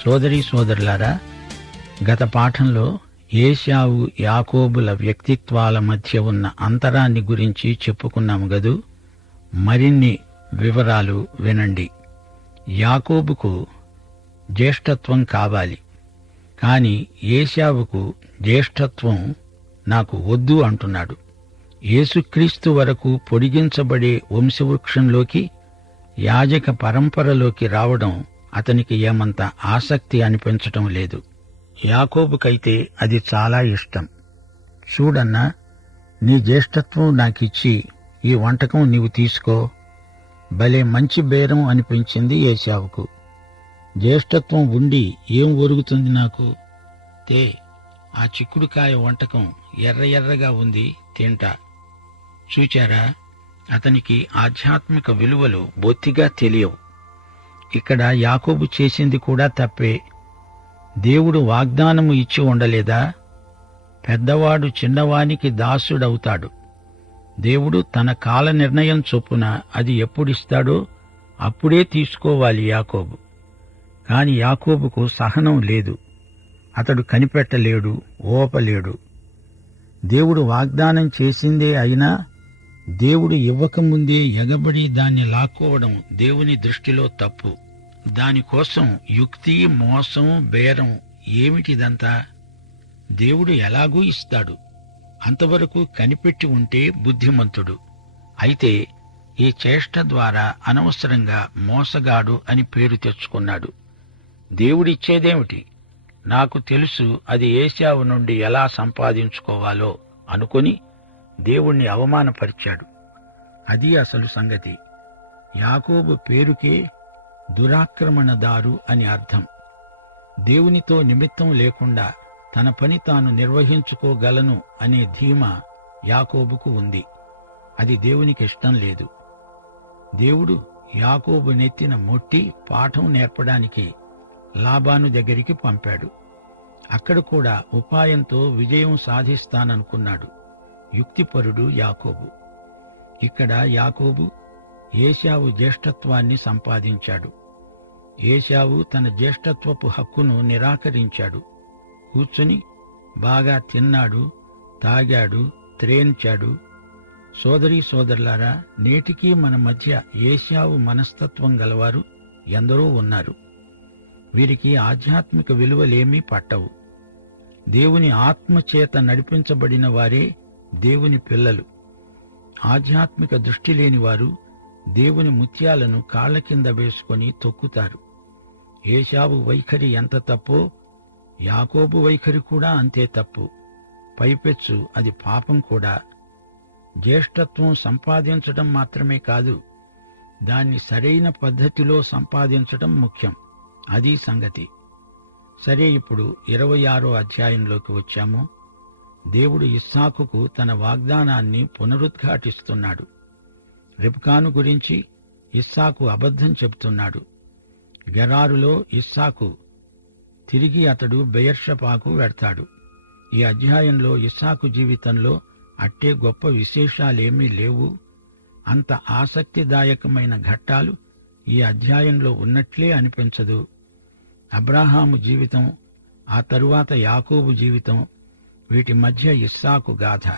సోదరీ సోదరులారా, గత పాఠంలో ఏశావు యాకోబుల వ్యక్తిత్వాల మధ్య ఉన్న అంతరాన్ని గురించి చెప్పుకున్నాము గదూ. మరిన్ని వివరాలు వినండి. యాకోబుకు జ్యేష్ఠత్వం కావాలి, కాని ఏశావుకు జ్యేష్ఠత్వం నాకు వద్దు అంటున్నాడు. యేసుక్రీస్తు వరకు పొడిగించబడే వంశవృక్షంలోకి, యాజక పరంపరలోకి రావడం అతనికి ఏమంత ఆసక్తి అనిపించటం లేదు. యాకోబుకైతే అది చాలా ఇష్టం. చూడన్నా, నీ జ్యేష్ఠత్వం నాకిచ్చి ఈ వంటకం నీవు తీసుకో. భలే మంచి బేరం అనిపించింది ఏశావుకు. జ్యేష్ఠత్వం ఉండి ఏం ఒరుగుతుంది నాకు? తే, ఆ చిక్కుడుకాయ వంటకం ఎర్ర ఎర్రగా ఉంది, తింటా. చూచారా, అతనికి ఆధ్యాత్మిక విలువలు బొత్తిగా తెలియవు. ఇక్కడ యాకోబు చేసింది కూడా తప్పే. దేవుడు వాగ్దానము ఇచ్చి ఉండలేదా? పెద్దవాడు చిన్నవానికి దాసుడవుతాడు. దేవుడు తన కాల నిర్ణయం చొప్పున అది ఎప్పుడిస్తాడో అప్పుడే తీసుకోవాలి యాకోబు. కాని యాకోబుకు సహనం లేదు. అతడు కనిపెట్టలేడు, ఓపలేడు. దేవుడు వాగ్దానం చేసిందే అయినా దేవుడు ఇవ్వకముందే ఎగబడి దాన్ని లాక్కోవడం దేవుని దృష్టిలో తప్పు. దానికోసం యుక్తి, మోసం, బేరం ఏమిటిదంతా? దేవుడు ఎలాగూ ఇస్తాడు. అంతవరకు కనిపెట్టి ఉంటే బుద్ధిమంతుడు. అయితే ఈ చేష్ట ద్వారా అనవసరంగా మోసగాడు అని పేరు తెచ్చుకున్నాడు. దేవుడిచ్చేదేమిటి? నాకు తెలుసు అది ఏశావు నుండి ఎలా సంపాదించుకోవాలో అనుకొని దేవుణ్ణి అవమానపరిచాడు. అది అసలు సంగతి. యాకోబు పేరుకే దురాక్రమణదారు అని అర్థం. దేవునితో నిమిత్తం లేకుండా తన పని తాను నిర్వహించుకోగలను అనే ధీమా యాకోబుకు ఉంది. అది దేవునికి ఇష్టం లేదు. దేవుడు యాకోబు నెత్తిన మొట్టి పాఠం నేర్పడానికి లాబాను దగ్గరికి పంపాడు. అక్కడ కూడా ఉపాయంతో విజయం సాధిస్తాననుకున్నాడు. యుక్తిపరుడు యాకోబు. ఇక్కడ యాకోబు ఏశావు జ్యేష్ఠత్వాన్ని సంపాదించాడు. ఏశావు తన జ్యేష్ఠత్వపు హక్కును నిరాకరించాడు. కూర్చుని బాగా తిన్నాడు, తాగాడు, త్రేన్చాడు. సోదరీ సోదరులారా, నేటికీ మన మధ్య ఏశావు మనస్తత్వం గలవారు ఎందరో ఉన్నారు. వీరికి ఆధ్యాత్మిక విలువలేమీ పట్టవు. దేవుని ఆత్మచేత నడిపించబడిన వారే దేవుని పిల్లలు. ఆధ్యాత్మిక దృష్టి లేనివారు దేవుని ముత్యాలను కాళ్ల కింద వేసుకొని తొక్కుతారు. ఏశావు వైఖరి ఎంత తప్పో యాకోబు వైఖరి కూడా అంతే తప్పు. పైపెచ్చు అది పాపం కూడా. జ్యేష్ఠత్వం సంపాదించటం మాత్రమే కాదు, దాన్ని సరైన పద్ధతిలో సంపాదించటం ముఖ్యం. అది సంగతి. సరే, ఇప్పుడు 26వ అధ్యాయంలోకి వచ్చాము. దేవుడు ఇస్సాకుకు తన వాగ్దానాన్ని పునరుద్ఘాటిస్తున్నాడు. రిబ్కాను గురించి ఇస్సాకు అబద్ధం చెబుతున్నాడు. గెరారులో ఇస్సాకు తిరిగి అతడు బెయర్షెబాకు వెడతాడు. ఈ అధ్యాయంలో ఇస్సాకు జీవితంలో అట్టే గొప్ప విశేషాలేమీ లేవు. అంత ఆసక్తిదాయకమైన ఘట్టాలు ఈ అధ్యాయంలో ఉన్నట్లే అనిపించదు. అబ్రాహాము జీవితం, ఆ తరువాత యాకోబు జీవితం, వీటి మధ్య ఇస్సాకు గాథ.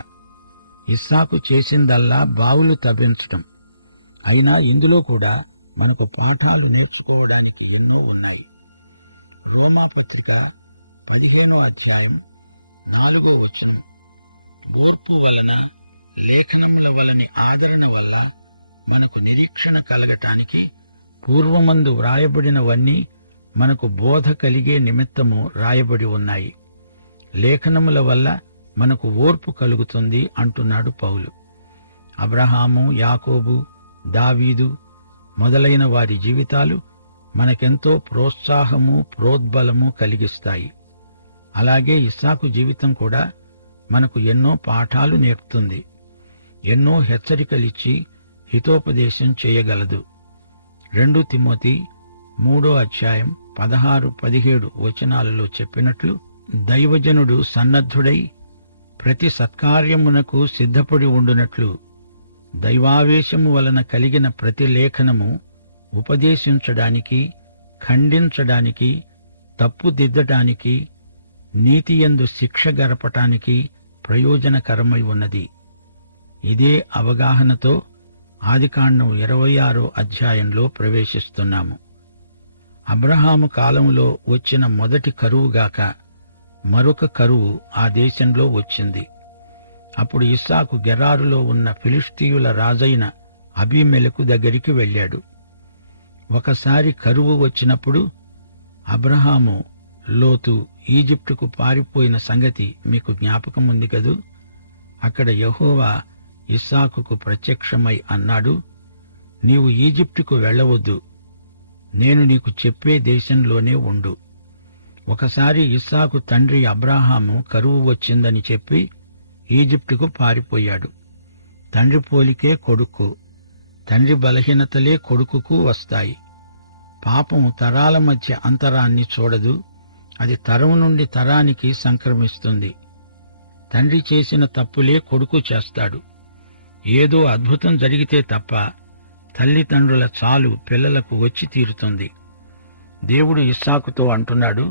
ఇస్సాకు చేసిందల్లా బావులు తవ్వించటం. అయినా ఇందులో కూడా మనకు పాఠాలు నేర్చుకోవడానికి ఎన్నో ఉన్నాయి. రోమాపత్రిక 15వ అధ్యాయం 4వ వచనం, ఓర్పు వలన లేఖనముల వలని ఆదరణ వల్ల మనకు నిరీక్షణ కలగటానికి పూర్వమందు వ్రాయబడినవన్నీ మనకు బోధ కలిగే నిమిత్తము రాయబడి ఉన్నాయి. లేఖనముల వల్ల మనకు ఓర్పు కలుగుతుంది అంటున్నాడు పౌలు. అబ్రహాము, యాకోబు, దావీదు మొదలైన వారి జీవితాలు మనకెంతో ప్రోత్సాహము, ప్రోద్బలము కలిగిస్తాయి. అలాగే ఇస్సాకు జీవితం కూడా మనకు ఎన్నో పాఠాలు నేర్పుతుంది. ఎన్నో హెచ్చరికలిచ్చి హితోపదేశం చేయగలదు. 2 తిమోతి 3వ అధ్యాయం 16-17 వచనాలలో చెప్పినట్లు, దైవజనుడు సన్నద్ధుడై ప్రతి సత్కార్యమునకు సిద్ధపడి ఉండునట్లు దైవావేశము వలన కలిగిన ప్రతి లేఖనము ఉపదేశించడానికి, ఖండించడానికి, తప్పు దిద్దటానికి, నీతియందు శిక్ష గరపటానికి ప్రయోజనకరమై ఉన్నది. ఇదే అవగాహనతో ఆదికాండం 26వ అధ్యాయంలో ప్రవేశిస్తున్నాము. అబ్రహాము కాలంలో వచ్చిన మొదటి కరువుగాక మరొక కరువు ఆ దేశంలో వచ్చింది. అప్పుడు ఇస్సాకు గెరారులో ఉన్న ఫిలిష్తీయుల రాజైన అబీమెలెకు దగ్గరికి వెళ్ళాడు. ఒకసారి కరువు వచ్చినప్పుడు అబ్రహాము, లోతు ఈజిప్టుకు పారిపోయిన సంగతి మీకు జ్ఞాపకముంది కదూ. అక్కడ యెహోవా ఇస్సాకుకు ప్రత్యక్షమై అన్నాడు, నీవు ఈజిప్టుకు వెళ్ళవద్దు, నేను నీకు చెప్పే దేశంలోనే ఉండు. ఒకసారి ఇస్సాకు తండ్రి అబ్రాహాము కరువు వచ్చిందని చెప్పి ఈజిప్టుకు పారిపోయాడు. తండ్రి పోలికే కొడుకు, తండ్రి బలహీనతలే కొడుకుకు వస్తాయి. పాపం తరాల మధ్య అంతరాన్ని చూడదు, అది తరం నుండి తరానికి సంక్రమిస్తుంది. తండ్రి చేసిన తప్పులే కొడుకు చేస్తాడు. ఏదో అద్భుతం జరిగితే తప్ప తల్లిదండ్రుల చాలు పిల్లలకు వచ్చి తీరుతుంది. దేవుడు ఇస్సాకుతో అంటున్నాడు,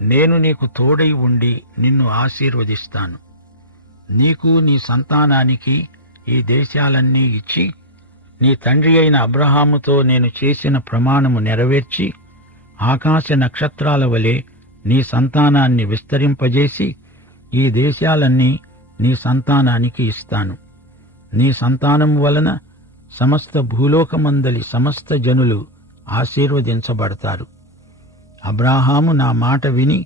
నేను నీకు తోడై ఉండి నిన్ను ఆశీర్వదిస్తాను. నీకు నీ సంతానానికి ఈ దేశాలన్నీ ఇచ్చి, నీ తండ్రి అయిన అబ్రహాముతో నేను చేసిన ప్రమాణము నెరవేర్చి, ఆకాశ నక్షత్రాల వలె నీ సంతానాన్ని విస్తరింపజేసి ఈ దేశాలన్నీ నీ సంతానానికి ఇస్తాను. నీ సంతానం వలన సమస్త భూలోకమందలి సమస్త జనులు ఆశీర్వదించబడతారు. అబ్రాహాము నా మాట విని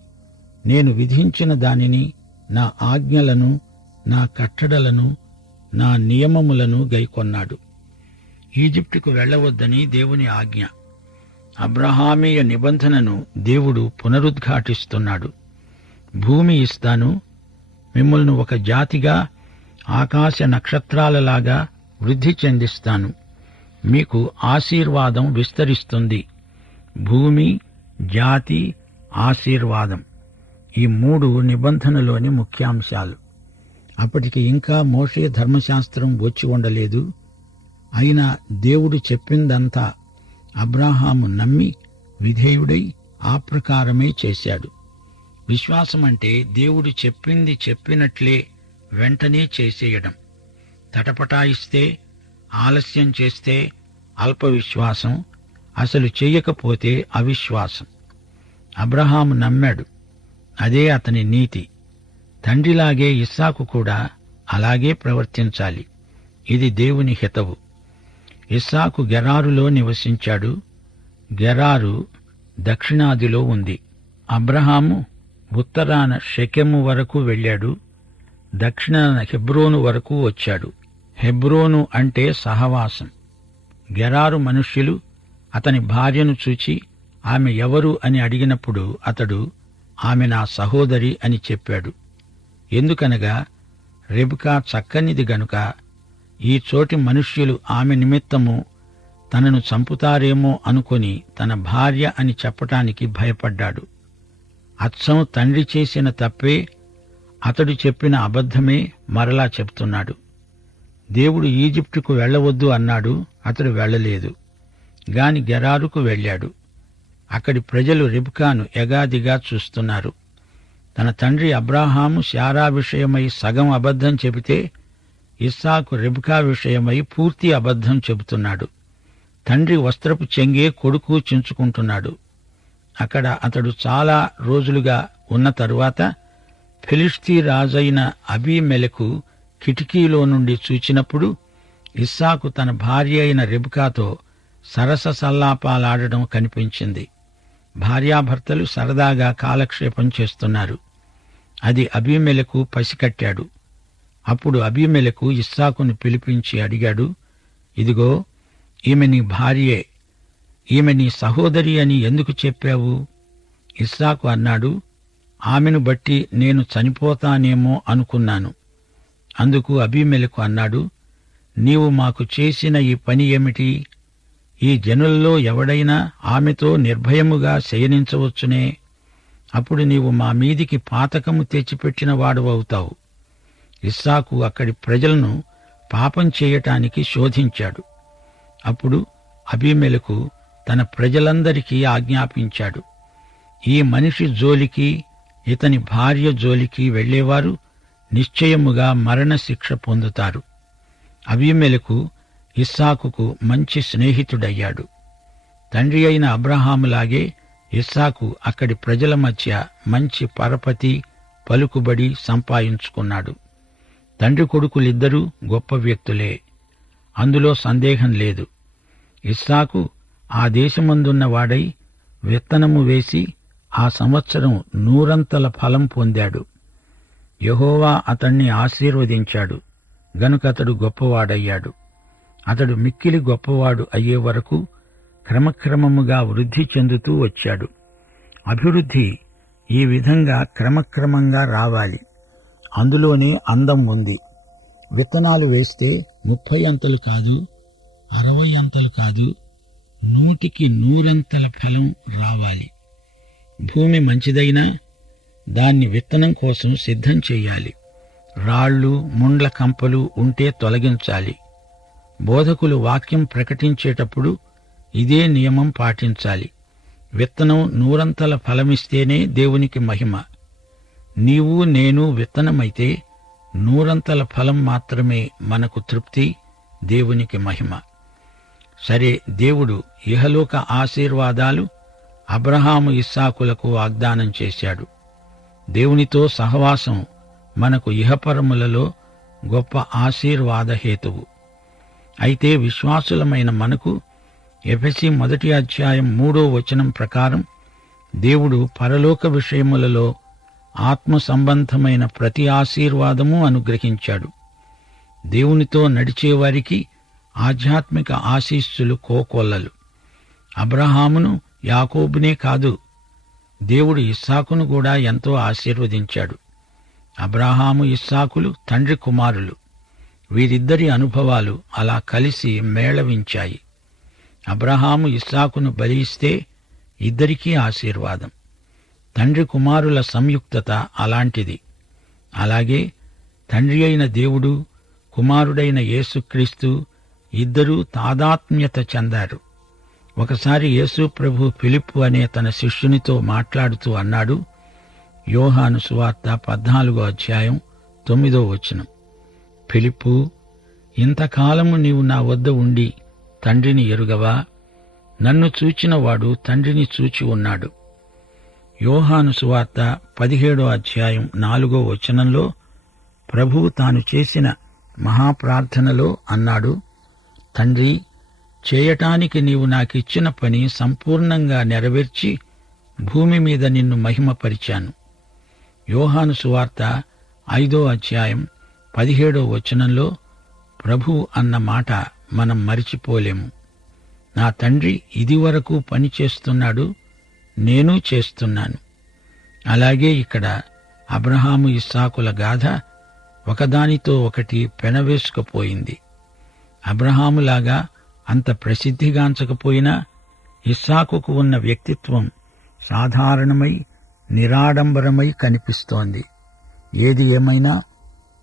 నేను విధించిన దానిని, నా ఆజ్ఞలను, నా కట్టడలను, నా నియమములను గైకొన్నాడు. ఈజిప్టుకు వెళ్ళవద్దని దేవుని ఆజ్ఞ. అబ్రహామీయ నిబంధనను దేవుడు పునరుద్ఘాటిస్తున్నాడు. భూమి ఇస్తాను, మిమ్మల్ని ఒక జాతిగా ఆకాశ నక్షత్రాలలాగా వృద్ధి చెందిస్తాను, మీకు ఆశీర్వాదం విస్తరిస్తుంది. భూమి, జాతి, ఆశీర్వాదం, ఈ మూడు నిబంధనలోని ముఖ్యాంశాలు. అప్పటికి ఇంకా మోషే ధర్మశాస్త్రం వచ్చి ఉండలేదు. అయినా దేవుడు చెప్పిందంతా అబ్రాహాము నమ్మి విధేయుడై ఆ ప్రకారమే చేశాడు. విశ్వాసమంటే దేవుడు చెప్పింది చెప్పినట్లే వెంటనే చేసేయడం. తటపటాయిస్తే, ఆలస్యం చేస్తే అల్ప విశ్వాసం, అసలు చెయ్యకపోతే అవిశ్వాసం. అబ్రహాము నమ్మాడు, అదే అతని నీతి. తండ్రిలాగే ఇస్సాకు కూడా అలాగే ప్రవర్తించాలి. ఇది దేవుని హితవు. ఇస్సాకు గెరారులో నివసించాడు. గెరారు దక్షిణాదిలో ఉంది. అబ్రహాము ఉత్తరాన షెకెము వరకు వెళ్ళాడు, దక్షిణాన హెబ్రోను వరకు వచ్చాడు. హెబ్రోను అంటే సహవాసం. గెరారు మనుష్యులు అతని భార్యను చూచి ఆమె ఎవరు అని అడిగినప్పుడు అతడు ఆమె నా సహోదరి అని చెప్పాడు. ఎందుకనగా రెబెకా చక్కనిది గనుక ఈ చోటి మనుష్యులు ఆమె నిమిత్తము తనను చంపుతారేమో అనుకొని తన భార్య అని చెప్పటానికి భయపడ్డాడు. అచ్చం తండ్రి చేసిన తప్పే, అతడు చెప్పిన అబద్ధమే మరలా చెప్తున్నాడు. దేవుడు ఈజిప్టుకు వెళ్ళవద్దు అన్నాడు, అతడు వెళ్ళలేదు, గాని గెరారుకు వెళ్ళాడు. అక్కడి ప్రజలు రెబెకాను ఎగాదిగా చూస్తున్నారు. తన తండ్రి అబ్రాహాము శారా విషయమై సగం అబద్ధం చెబితే ఇస్సాకు రెబెకా విషయమై పూర్తి అబద్ధం చెబుతున్నాడు. తండ్రి వస్త్రపు చెంగే కొడుకు చించుకుంటున్నాడు. అక్కడ అతడు చాలా రోజులుగా ఉన్న తరువాత ఫిలిష్తీ రాజైన అబీమెలెకు కిటికీలో నుండి చూచినప్పుడు ఇస్సాకు తన భార్య అయిన రెబెకాతో సరస సల్లాపాలాడడం కనిపించింది. భార్యాభర్తలు సరదాగా కాలక్షేపం చేస్తున్నారు. అది అబీమెలెకు పసికట్టాడు. అప్పుడు అబీమెలెకు ఇస్సాకును పిలిపించి అడిగాడు, ఇదిగో ఈమె నీ భార్యే, ఈమె నీ సహోదరి అని ఎందుకు చెప్పావు? ఇస్సాకు అన్నాడు, ఆమెను బట్టి నేను చనిపోతానేమో అనుకున్నాను. అందుకు అబీమెలెకు అన్నాడు, నీవు మాకు చేసిన ఈ పని ఏమిటి? ఈ జనులలో ఎవడైనా ఆమెతో నిర్భయముగా శయనించవచ్చునే. అప్పుడు నీవు మా మీదికి పాతకము తెచ్చిపెట్టిన వాడువవుతావు. ఇస్సాకు అక్కడి ప్రజలను పాపం చేయటానికి శోధించాడు. అప్పుడు అబీమెలెకు తన ప్రజలందరికీ ఆజ్ఞాపించాడు, ఈ మనిషి జోలికి, ఇతని భార్య జోలికి వెళ్లేవారు నిశ్చయముగా మరణశిక్ష పొందుతారు. అబీమెలెకు ఇస్సాకుకు మంచి స్నేహితుడయ్యాడు. తండ్రి అయిన అబ్రహాములాగే ఇస్సాకు అక్కడి ప్రజల మధ్య మంచి పరపతి, పలుకుబడి సంపాదించుకున్నాడు. తండ్రి కొడుకులిద్దరూ గొప్ప వ్యక్తులే, అందులో సందేహం లేదు. ఇస్సాకు ఆ దేశమందున్న వాడై విత్తనము వేసి ఆ సంవత్సరం 100 ఫలం పొందాడు. యెహోవా అతణ్ణి ఆశీర్వదించాడు గనుకతడు గొప్పవాడయ్యాడు. అతడు మిక్కిలి గొప్పవాడు అయ్యే వరకు క్రమక్రమముగా వృద్ధి చెందుతూ వచ్చాడు. అభివృద్ధి ఈ విధంగా క్రమక్రమంగా రావాలి. అందులోనే అందం ఉంది. విత్తనాలు వేస్తే 30 అంతలు కాదు, 60 అంతలు కాదు, 100కి 100 ఫలం రావాలి. భూమి మంచిదైనా దాన్ని విత్తనం కోసం సిద్ధం చెయ్యాలి. రాళ్లు, ముండ్ల కంపలు ఉంటే తొలగించాలి. బోధకులు వాక్యం ప్రకటించేటప్పుడు ఇదే నియమం పాటించాలి. విత్తనం 100 ఫలమిస్తేనే దేవునికి మహిమ. నీవు నేను విత్తనమైతే 100 ఫలం మాత్రమే మనకు తృప్తి, దేవునికి మహిమ. సరే, దేవుడు ఇహలోక ఆశీర్వాదాలు అబ్రహాము ఇస్సాకులకు వాగ్దానం చేశాడు. దేవునితో సహవాసం మనకు ఇహపరములలో గొప్ప ఆశీర్వాద హేతువు. అయితే విశ్వాసులమైన మనకు ఎఫెసీ 1:3 ప్రకారం దేవుడు పరలోక విషయములలో ఆత్మ సంబంధమైన ప్రతి ఆశీర్వాదము అనుగ్రహించాడు. దేవునితో నడిచేవారికి ఆధ్యాత్మిక ఆశీస్సులు కోకొల్లలు. అబ్రహామును, యాకోబునే కాదు, దేవుడు ఇస్సాకును కూడా ఎంతో ఆశీర్వదించాడు. అబ్రహాము, ఇస్సాకులు తండ్రి కుమారులు. వీరిద్దరి అనుభవాలు అలా కలిసి మేళవించాయి. అబ్రహాము ఇస్సాకును బలి ఇస్తే ఇద్దరికీ ఆశీర్వాదం. తండ్రి కుమారుల సంయుక్తత అలాంటిది. అలాగే తండ్రి అయిన దేవుడు, కుమారుడైన యేసుక్రీస్తు ఇద్దరూ తాదాత్మ్యత చెందారు. ఒకసారి యేసు ప్రభు ఫిలిప్పు అనే తన శిష్యునితో మాట్లాడుతూ అన్నాడు, యోహాను సువార్త 14:9, ఫిలిప్పు, ఇంతకాలము నీవు నా వద్ద ఉండి తండ్రిని ఎరుగవా? నన్ను చూచినవాడు తండ్రిని చూచి ఉన్నాడు. యోహాను సువార్త 17:4 ప్రభువు తాను చేసిన మహాప్రార్థనలో అన్నాడు, తండ్రి, చేయటానికి నీవు నాకిచ్చిన పని సంపూర్ణంగా నెరవేర్చి భూమి మీద నిన్ను మహిమపరిచాను. యోహాను సువార్త 5:17 ప్రభువు అన్న మాట మనం మరిచిపోలేము. నా తండ్రి ఇదివరకు పని చేస్తున్నాడు, నేను చేస్తున్నాను. అలాగే ఇక్కడ అబ్రహాము ఇస్సాకుల గాథ ఒకదానితో ఒకటి పెనవేసుకుపోయింది. అబ్రహాములాగా అంత ప్రసిద్ధిగాంచకపోయినా ఇస్సాకుకు ఉన్న వ్యక్తిత్వం సాధారణమై నిరాడంబరమై కనిపిస్తోంది. ఏది ఏమైనా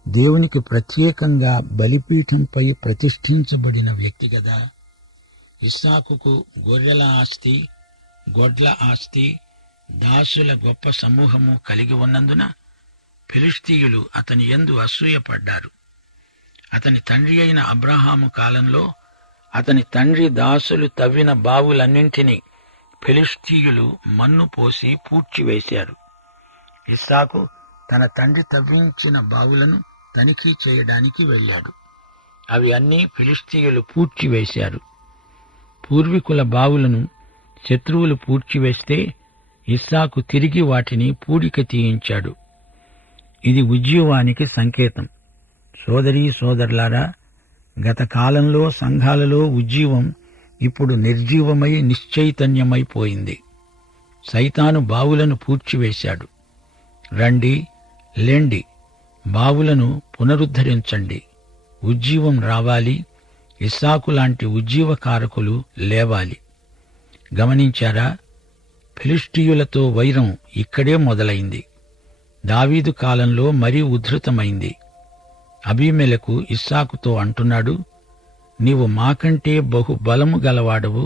దేవునికి ప్రత్యేకంగా బలిపీఠంపై ప్రతిష్ఠించబడిన వ్యక్తి గదా. ఇస్సాకుకు గొర్రెల ఆస్తి, గొడ్ల ఆస్తి, దాసుల గొప్ప సమూహము కలిగి ఉన్నందున ఫిలిష్తీయులు అతని యందు అసూయపడ్డారు. అతని తండ్రి అయిన అబ్రహాము కాలంలో అతని తండ్రి దాసులు తవ్విన బావులన్నింటినీ ఫిలిష్తీయులు మన్ను పోసి పూడ్చివేశారు. ఇస్సాకు తన తండ్రి తవ్వించిన బావులను తనిఖీ చేయడానికి వెళ్ళాడు. అవి అన్నీ ఫిలిష్తీయులు పూడ్చివేశారు. పూర్వీకుల బావులను శత్రువులు పూడ్చివేస్తే ఇస్సాకు తిరిగి వాటిని పూడిక తీయించాడు. ఇది ఉజ్జీవానికి సంకేతం. సోదరీ సోదరులారా, గత కాలంలో సంఘాలలో ఉజ్జీవం ఇప్పుడు నిర్జీవమై నిశ్చైతన్యమైపోయింది. సైతాను బావులను పూడ్చివేశాడు. రండి, లేండి, బావులను పునరుద్ధరించండి. ఉజ్జీవం రావాలి. ఇస్సాకు లాంటి ఉజ్జీవకారకులు లేవాలి. గమనించారా? ఫిలిష్తీయులతో వైరం ఇక్కడే మొదలైంది. దావీదు కాలంలో మరీ ఉద్ధృతమైంది. అబీమెలెకు ఇస్సాకుతో అంటున్నాడు, నీవు మాకంటే బహు బలము గలవాడవు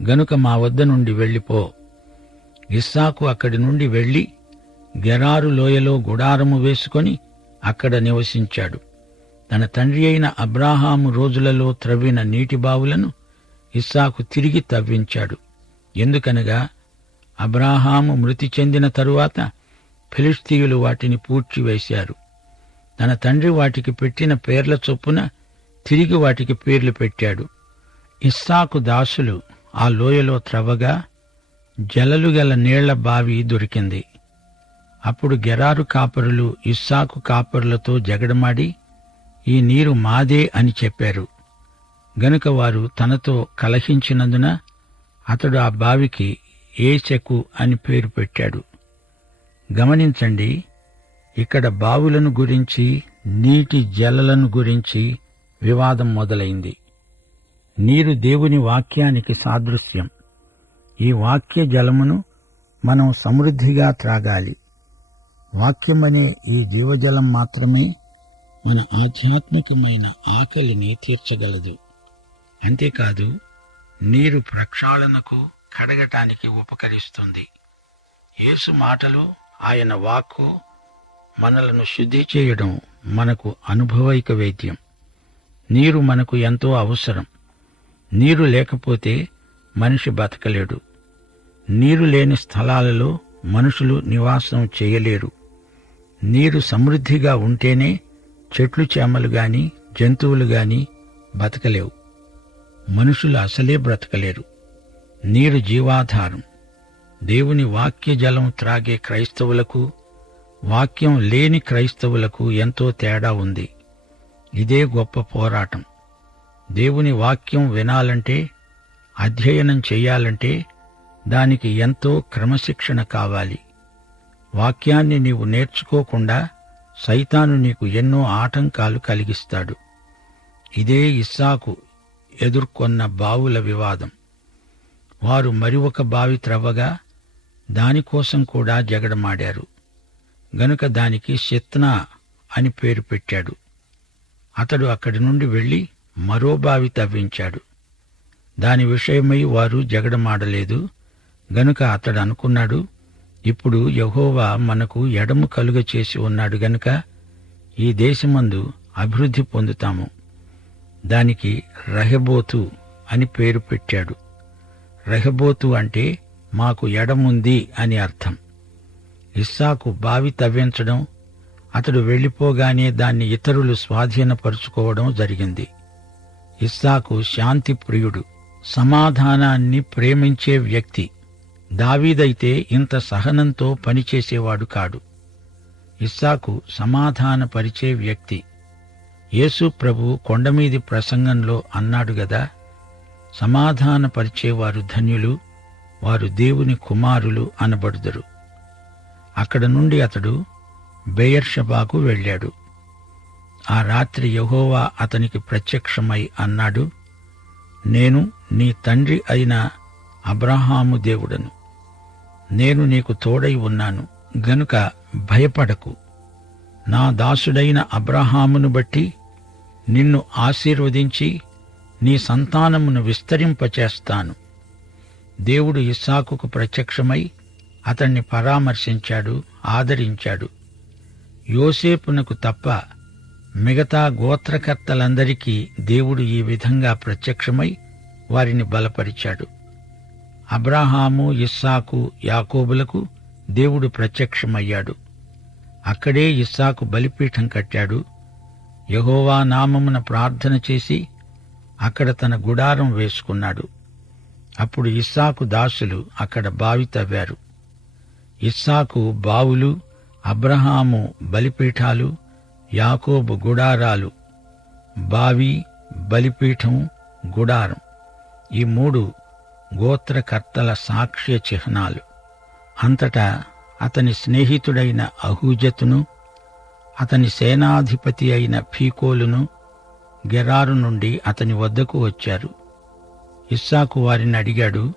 గనుక మా వద్ద నుండి వెళ్ళిపో. ఇస్సాకు అక్కడి నుండి వెళ్లి గెరారు లోయలో గుడారము వేసుకొని అక్కడ నివసించాడు. తన తండ్రి అయిన అబ్రాహాము రోజులలో త్రవ్విన నీటిబావులను ఇస్సాకు తిరిగి తవ్వించాడు. ఎందుకనగా అబ్రాహాము మృతి చెందిన తరువాత ఫిలిష్తీయులు వాటిని పూడ్చివేశారు. తన తండ్రి వాటికి పెట్టిన పేర్ల చొప్పున తిరిగి వాటికి పేర్లు పెట్టాడు. ఇస్సాకు దాసులు ఆ లోయలో త్రవ్వగా జలలు గల నీళ్ల బావి దొరికింది. అప్పుడు గెరారు కాపరులు ఇస్సాకు కాపరులతో జగడమాడి ఈ నీరు మాదే అని చెప్పారు. గనుక వారు తనతో కలహించినందున అతడు ఆ బావికి ఏచెకు అని పేరు పెట్టాడు. గమనించండి, ఇక్కడ బావులను గురించి, నీటి జలలను గురించి వివాదం మొదలైంది. నీరు దేవుని వాక్యానికి సాదృశ్యం. ఈ వాక్య జలమును మనం సమృద్ధిగా త్రాగాలి. వాక్యమనే ఈ జీవజలం మాత్రమే మన ఆధ్యాత్మికమైన ఆకలిని తీర్చగలదు. అంతేకాదు, నీరు ప్రక్షాళనకు, కడగటానికి ఉపకరిస్తుంది. యేసు మాటలు, ఆయన వాక్కు మనలను శుద్ధి చేయడం మనకు అనుభవైక వేద్యం. నీరు మనకు ఎంతో అవసరం. నీరు లేకపోతే మనిషి బతకలేడు. నీరు లేని స్థలాలలో మనుషులు నివాసం చేయలేరు. నీరు సమృద్ధిగా ఉంటేనే చెట్లు చేమలు గాని, జంతువులు గాని బతకలేవు. మనుషులు అసలే బ్రతకలేరు. నీరు జీవాధారం. దేవుని వాక్య జలం త్రాగే క్రైస్తవులకు, వాక్యం లేని క్రైస్తవులకు ఎంతో తేడా ఉంది. ఇదే గొప్ప పోరాటం. దేవుని వాక్యం వినాలంటే, అధ్యయనం చెయ్యాలంటే దానికి ఎంతో క్రమశిక్షణ కావాలి. వాక్యాన్ని నీవు నేర్చుకోకుండా సైతాను నీకు ఎన్నో ఆటంకాలు కలిగిస్తాడు. ఇదే ఇస్సాకు ఎదుర్కొన్న బావుల వివాదం. వారు మరి ఒక బావి త్రవ్వగా దానికోసం కూడా జగడమాడారు. గనుక దానికి షిత్నా అని పేరు పెట్టాడు. అతడు అక్కడి నుండి వెళ్లి మరో బావి తవ్వించాడు. దాని విషయమై వారు జగడమాడలేదు. గనుక అతడు అనుకున్నాడు, ఇప్పుడు యెహోవా మనకు ఎడము కలుగచేసి ఉన్నాడు గనుక ఈ దేశమందు అభివృద్ధి పొందుతాము. దానికి రెహోబోతు అని పేరు పెట్టాడు. రెహోబోతు అంటే మాకు ఎడముంది అని అర్థం. ఇస్సాకు బావి తవ్వించడం, అతడు వెళ్లిపోగానే దాన్ని ఇతరులు స్వాధీనపరుచుకోవడం జరిగింది. ఇస్సాకు శాంతి ప్రియుడు, సమాధానాన్ని ప్రేమించే వ్యక్తి. దావీదైతే ఇంత సహనంతో పనిచేసేవాడు కాడు. ఇస్సాకు సమాధానపరిచే వ్యక్తి. యేసు ప్రభు కొండమీది ప్రసంగంలో అన్నాడు గదా, సమాధానపరిచేవారు ధన్యులు, వారు దేవుని కుమారులు అనబడుదురు. అక్కడ నుండి అతడు బెయర్షెబాకు వెళ్ళాడు. ఆ రాత్రి యెహోవా అతనికి ప్రత్యక్షమై అన్నాడు, నేను నీ తండ్రి అయిన అబ్రాహాము దేవుడను. నేను నీకు తోడై ఉన్నాను గనుక భయపడకు. నా దాసుడైన అబ్రాహామును బట్టి నిన్ను ఆశీర్వదించి నీ సంతానమును విస్తరింపచేస్తాను. దేవుడు ఇస్సాకుకు ప్రత్యక్షమై అతణ్ణి పరామర్శించాడు, ఆదరించాడు. యోసేపునకు తప్ప మిగతా గోత్రకర్తలందరికీ దేవుడు ఈ విధంగా ప్రత్యక్షమై వారిని బలపరిచాడు. అబ్రాహాము, ఇస్సాకు, యాకోబులకు దేవుడు ప్రత్యక్షమయ్యాడు. అక్కడే ఇస్సాకు బలిపీఠం కట్టాడు. యెహోవా నామమున ప్రార్థన చేసి అక్కడ తన గుడారం వేసుకున్నాడు. అప్పుడు ఇస్సాకు దాసులు అక్కడ బావి తవ్వారు. ఇస్సాకు బావులు, అబ్రహాము బలిపీఠాలు, యాకోబు గుడారాలు. బావి, బలిపీఠం, గుడారం, ఈ మూడు గోత్రకర్తల సాక్ష్య చిహ్నాలు. అంతటా అతని స్నేహితుడైన అహూజతును, అతని సేనాధిపతి అయిన ఫీకోలును గెరారు నుండి అతని వద్దకు వచ్చారు. ఇస్సాకు వారిని అడిగాడు,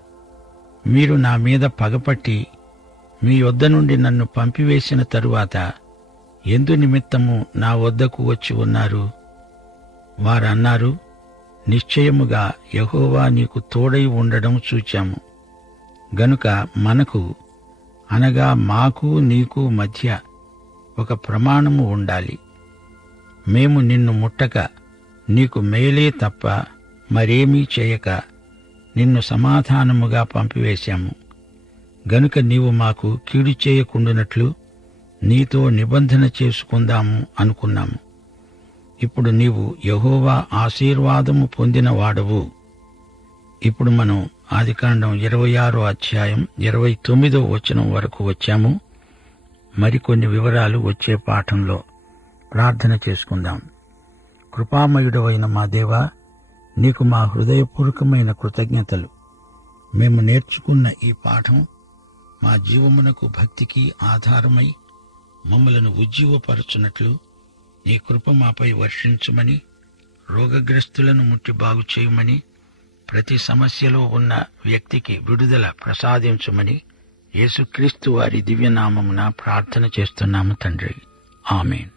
మీరు నా మీద పగపట్టి మీ వద్ద నుండి నన్ను పంపివేసిన తరువాత ఎందు నిమిత్తము నా వద్దకు వచ్చి ఉన్నారు? వారన్నారు, నిశ్చయముగా యెహోవా నీకు తోడై ఉండడం చూచాము గనుక మనకు అనగా మాకు నీకు మధ్య ఒక ప్రమాణము ఉండాలి. మేము నిన్ను ముట్టక నీకు మేలే తప్ప మరేమీ చేయక నిన్ను సమాధానముగా పంపివేశాము. గనుక నీవు మాకు కీడు చేయకుండునట్లు నీతో నిబంధన చేసుకుందాము అనుకున్నాము. ఇప్పుడు నీవు యెహోవా ఆశీర్వాదము పొందిన వాడవు. ఇప్పుడు మనం ఆదికాండం 26వ అధ్యాయం 29వ వచనం వరకు వచ్చాము. మరికొన్ని వివరాలు వచ్చే పాఠంలో. ప్రార్థన చేసుకుందాం. కృపామయుడవైన మా దేవా, నీకు మా హృదయపూర్వకమైన కృతజ్ఞతలు. మేము నేర్చుకున్న ఈ పాఠం మా జీవమునకు భక్తికి ఆధారమై మమ్మలను ఉజ్జీవపరచునట్లు నీ కృప మాపై వర్షించుమని, రోగగ్రస్తులను ముట్టి బాగు చేయమని, ప్రతి సమస్యలో ఉన్న వ్యక్తికి విడుదల ప్రసాదించుమని యేసుక్రీస్తు వారి దివ్యనామమున ప్రార్థన చేస్తున్నాము తండ్రి. ఆమేన్.